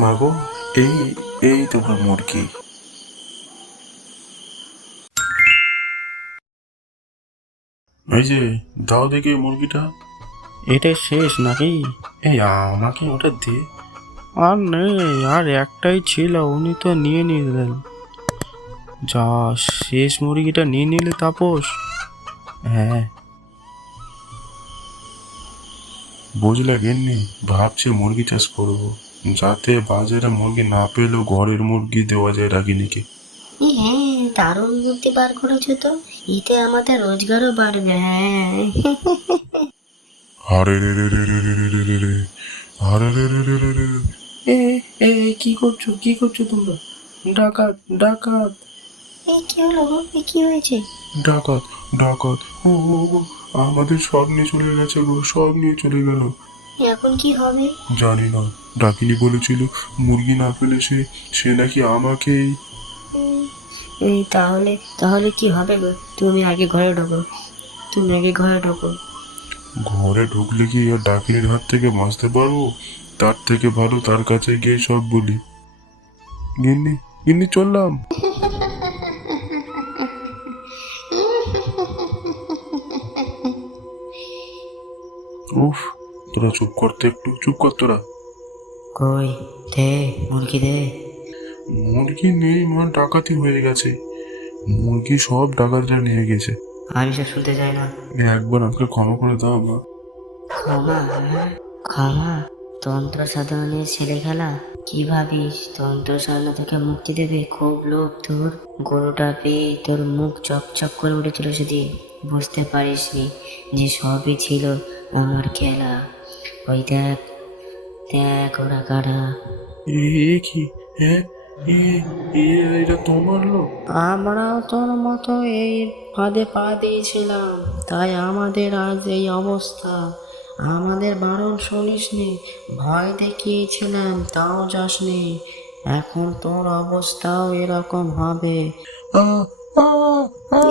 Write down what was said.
মাগো, এই এই তোমার মুরগি। এই যে, দাও দেখি এই মুরগিটা। এটা শেষ নাকি? এই আমাকে ওটা দে। আর নেই, আর একটাই ছিল, উনি তো নিয়ে নিলেন। যা, শেষ মুরগিটা নিয়ে নিলে তাপস? হ্যাঁ। বুঝলে গিন্নি, ভাবছি মুরগি চাষ করবো, যাতে বাজারে মুরগি না পেলেও ঘরের মুরগি দেওয়া যায় রাগিনীকে। হ্যাঁ, দারুণ বুদ্ধি বার করেছো তো। এতে আমাদের রোজগারও বাড়বে। হ্যাঁ। আরে রে রে রে রে রে রে রে রে রে। আরে রে রে রে রে রে রে। এ এ এ, কি করছো, কি করছো তোমরা? ডাকাত, ডাকাত! এই কি হলো গো? কি হয়েছে? ডাকাত, ডাকাত! ও ও ও, আমাদের সব নিয়ে চলে গেছে গো, সব নিয়ে চলে গেল। এখন কি হবে? জানি না, ডাকিনী বলেছিল মুরগি না পেলে সে সে নাকি আমাকেই। উম, এই তাহলে তাহলে কি হবে গো? তুমি আগে ঘরে ঢোকো, তুমি আগে ঘরে ঢোকো। ঘরে ঢুকলে কি আর ডাকিনীর হাত থেকে বাঁচতে পারবো? তার থেকে ভালো তার কাছে গিয়ে সব বলি। গিন্নি, গিন্নি চললাম। উফ, তোরা চুপ করতে, একটু চুপ কর তোরা। কই, দে মুরগি দে। মুরগি নেই মা, ডাকাতি হয়ে গেছে। মুরগি সব ডাকাতরা নিয়ে গেছে। আমি সব শুনতে চাই না। একবার আমাকে ক্ষমা করে দাও মা। ক্ষমা? হ্যাঁ, ক্ষমা? তন্ত্র সাধনা নিয়ে ছেলে খেলা? কি ভাবিস তন্ত্র সাধনা থেকে মুক্তি দেবে? খুব লোভ তোর। গরুটা পেয়ে তোর মুখ চকচক করে উঠেছিল সেদিন। বুঝতে পারিসনি যে সবই ছিল আমার খেলা। ওই দেখ, দেখ ওরা কারা। এ কি? হ্যাঁ, এ এ এটা তোমার লোক? আমরাও তোর মতো এই ফাঁদে পা দিয়েছিলাম, তাই আমাদের আজ এই অবস্থা। আমাদের বারণ শুনিসনি, ভয় দেখিয়েছিলাম তাও যাসনি। এখন তোর অবস্থাও এরকম হবে। আ আ আ